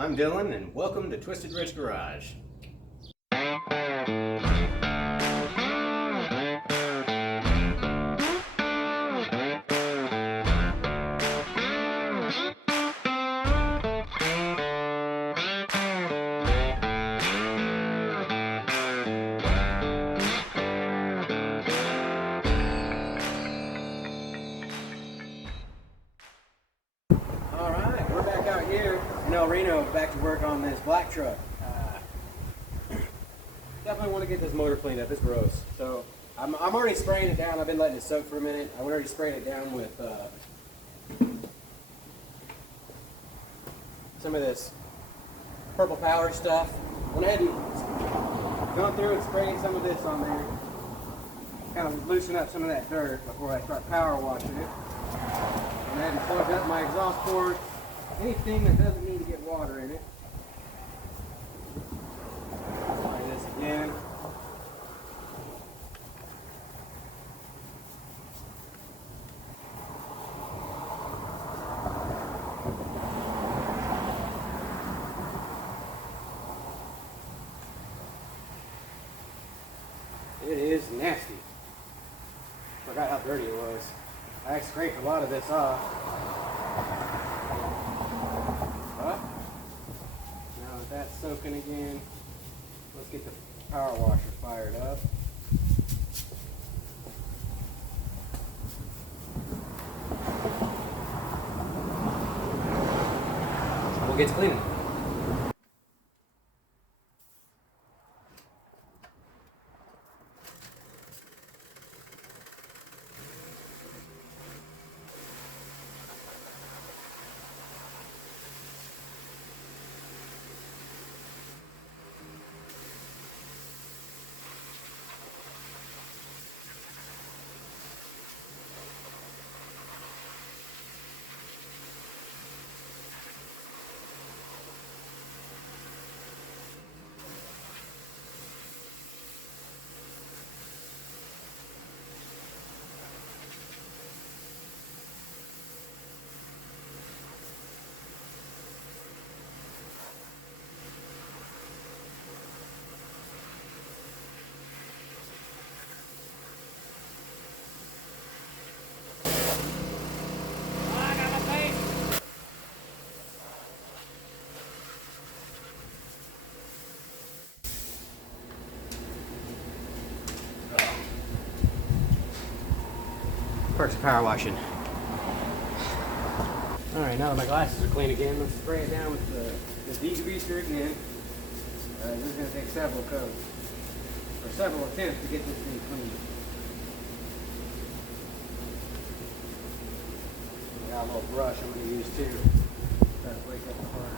I'm Dylan, and welcome to Twisted Wrench Garage. Alright, we're back out here in El Reno, back to work on this black truck. Definitely want to get this motor cleaned up, it's gross. So I'm already spraying it down. I've been letting it soak for a minute. I already sprayed it down with some of this purple power stuff. Went ahead and gone through and sprayed some of this on there. Kind of loosen up some of that dirt before I start power washing it. Went ahead and plugged up my exhaust port. Anything that doesn't need to get water in it. Try this again. It is nasty. Forgot how dirty it was. I scraped a lot of this off. But now that that's soaking again, let's get the power washer fired up. We'll get to cleaning. Perks of power washing. Alright, now that my glasses are clean again, let's spray it down with the degreaser again. This is going to take several coats, or several attempts to get this thing clean. I got a little brush I'm going to use too. Try to break up the part.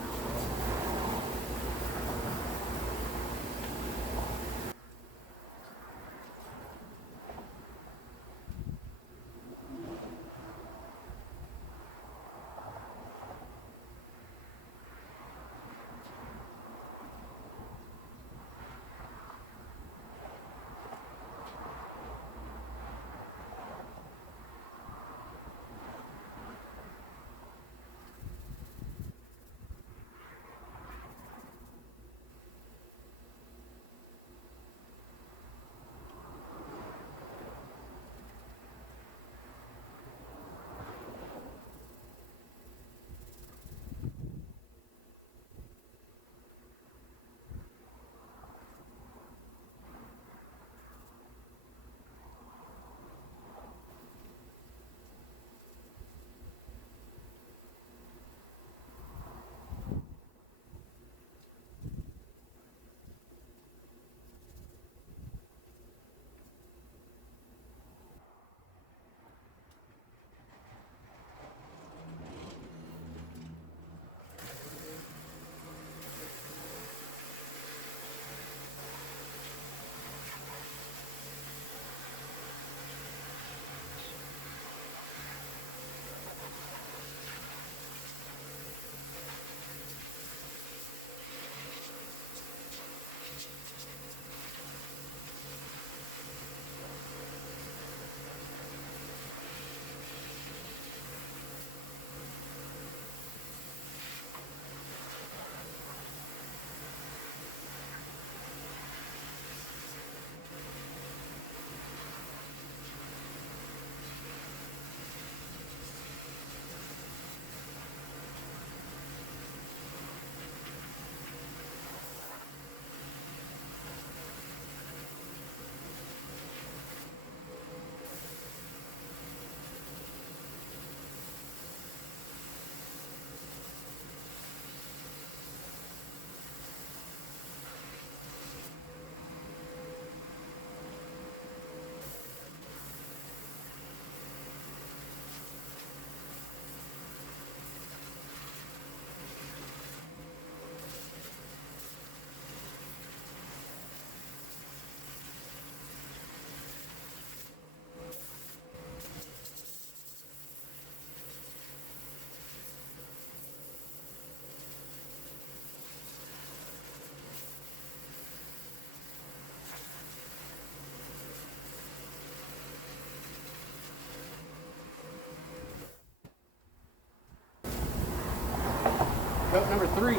Coat number 3.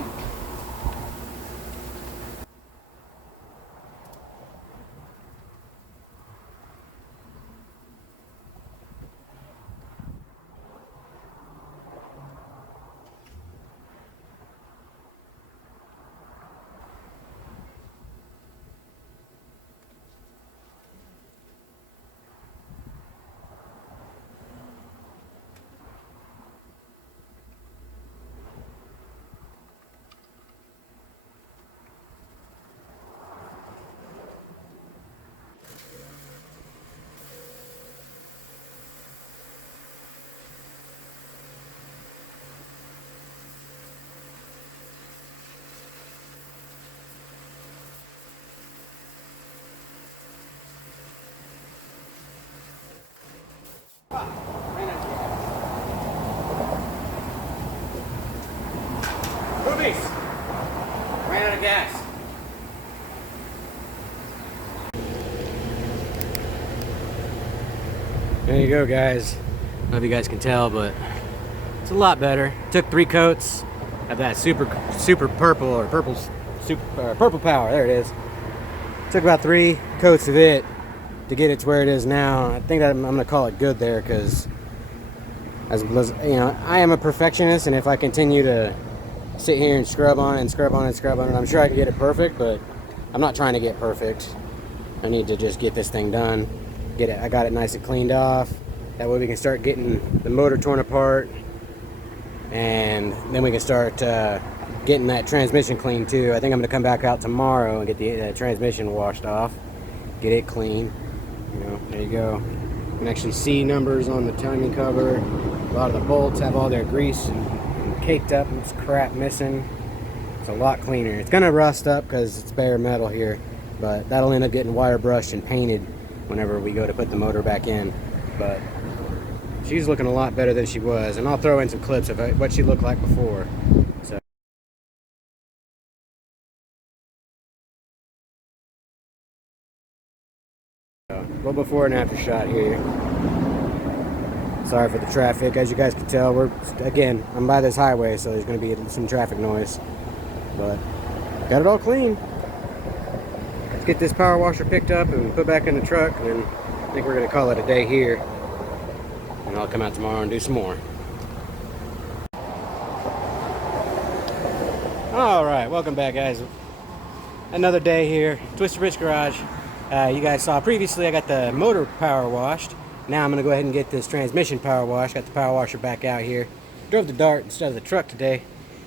Movies! Ran out of gas. There you go, guys. I don't know if you guys can tell, but it's a lot better. Took 3 coats of that super purple or purple power. There it is. Took about 3 coats of it to get it to where it is now. I think that I'm gonna call it good there, because as you know, I am a perfectionist, and if I continue to sit here and scrub on it and scrub on it and scrub on it, I'm sure I can get it perfect, but I'm not trying to get perfect. I need to just get this thing done. Get it. I got it nice and cleaned off. That way we can start getting the motor torn apart, and then we can start getting that transmission clean too. I think I'm gonna come back out tomorrow and get the transmission washed off, get it clean. You know, there you go. You can actually see numbers on the timing cover. A lot of the bolts have all their grease and caked up, and it's crap missing. It's a lot cleaner. It's gonna rust up because it's bare metal here, but that'll end up getting wire brushed and painted whenever we go to put the motor back in. But she's looking a lot better than she was, and I'll throw in some clips of what she looked like before. So well, before and after shot here. Sorry for the traffic. As you guys can tell, I'm by this highway, so there's going to be some traffic noise, but got it all clean. Let's get this power washer picked up and put back in the truck, and then I think we're going to call it a day here, and I'll come out tomorrow and do some more. All right, welcome back, guys. Another day here, Twisted Rich Garage. You guys saw previously I got the motor power washed. Now I'm going to go ahead and get this transmission power washed. Got the power washer back out here. Drove the Dart instead of the truck today.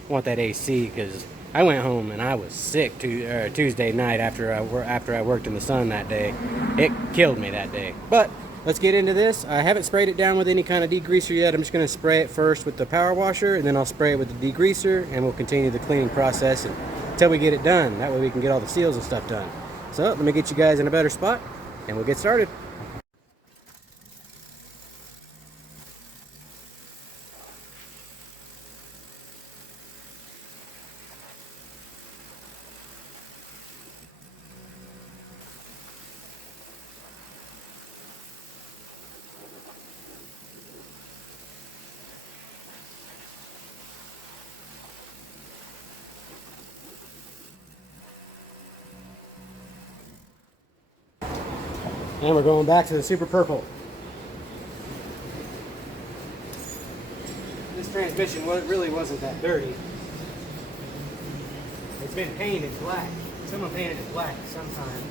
I want that AC because I went home and I was sick Tuesday night after I worked in the sun that day. It killed me that day. But let's get into this. I haven't sprayed it down with any kind of degreaser yet. I'm just going to spray it first with the power washer, and then I'll spray it with the degreaser, and we'll continue the cleaning process until we get it done. That way we can get all the seals and stuff done. So let me get you guys in a better spot, and we'll get started. And we're going back to the super purple. This transmission really wasn't that dirty. It's been painted black. Someone painted it black sometime.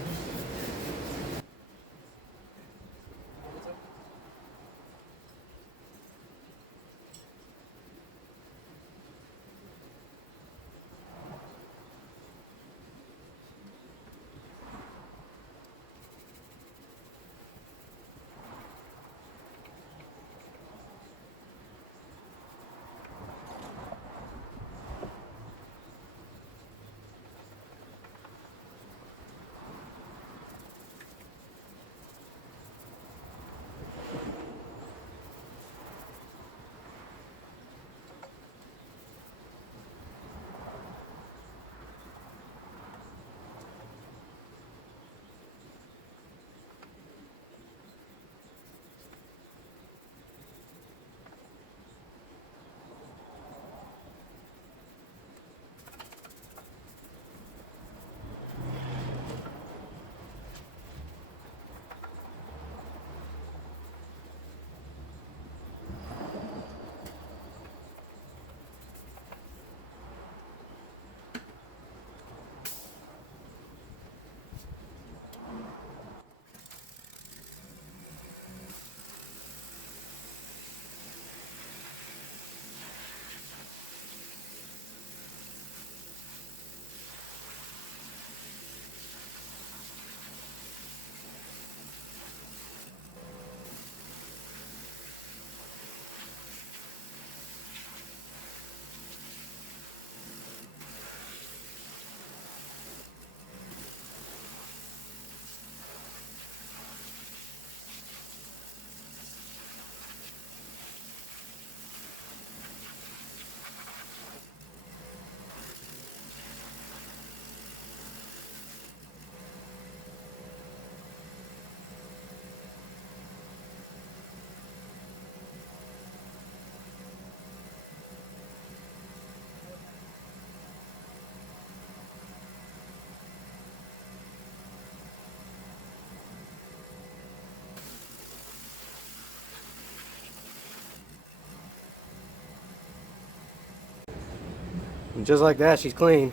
And just like that, she's clean.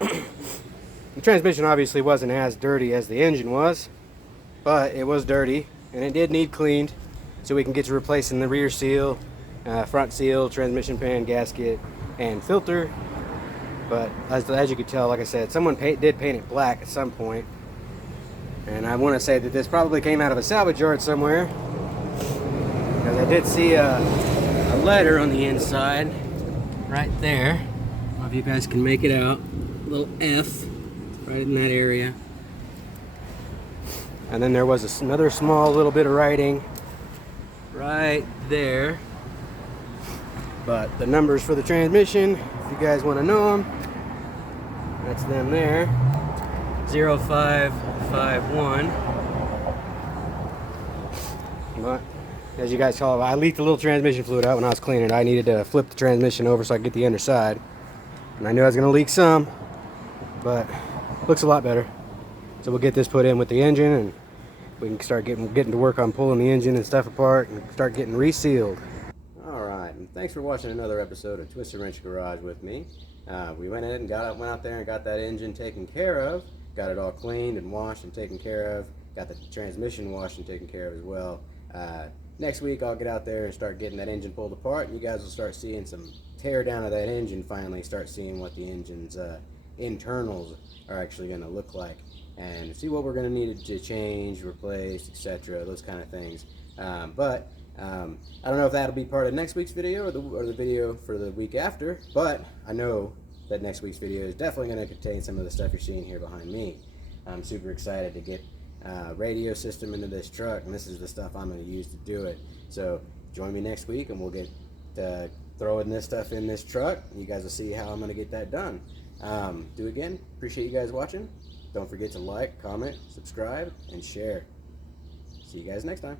The transmission obviously wasn't as dirty as the engine was, but it was dirty and it did need cleaned, so we can get to replacing the rear seal, front seal, transmission pan, gasket, and filter. But as you can tell, like I said, someone did paint it black at some point. And I want to say that this probably came out of a salvage yard somewhere, because I did see a letter on the inside right there. I don't know if you guys can make it out. A little F right in that area. And then there was another small little bit of writing right there. But the numbers for the transmission, if you guys want to know them, that's them there. 0551. But as you guys saw, I leaked a little transmission fluid out when I was cleaning it. I needed to flip the transmission over so I could get the underside. And I knew I was going to leak some, but looks a lot better. So we'll get this put in with the engine, and we can start getting to work on pulling the engine and stuff apart and start getting resealed. Alright, and thanks for watching another episode of Twisted Wrench Garage with me. We went in and went out there and got that engine taken care of. Got it all cleaned and washed and taken care of. Got the transmission washed and taken care of as well. Next week I'll get out there and start getting that engine pulled apart, and you guys will start seeing some tear down of that engine finally, start seeing what the engine's internals are actually going to look like, and see what we're going to need to change, replace, etc., those kind of things. I don't know if that'll be part of next week's video or the video for the week after, but I know that next week's video is definitely going to contain some of the stuff you're seeing here behind me. I'm super excited to get radio system into this truck, and this is the stuff I'm going to use to do it. So join me next week and we'll get throwing this stuff in this truck. You guys will see how I'm going to get that done. Again, appreciate you guys watching. Don't forget to like, comment, subscribe, and share. See you guys next time.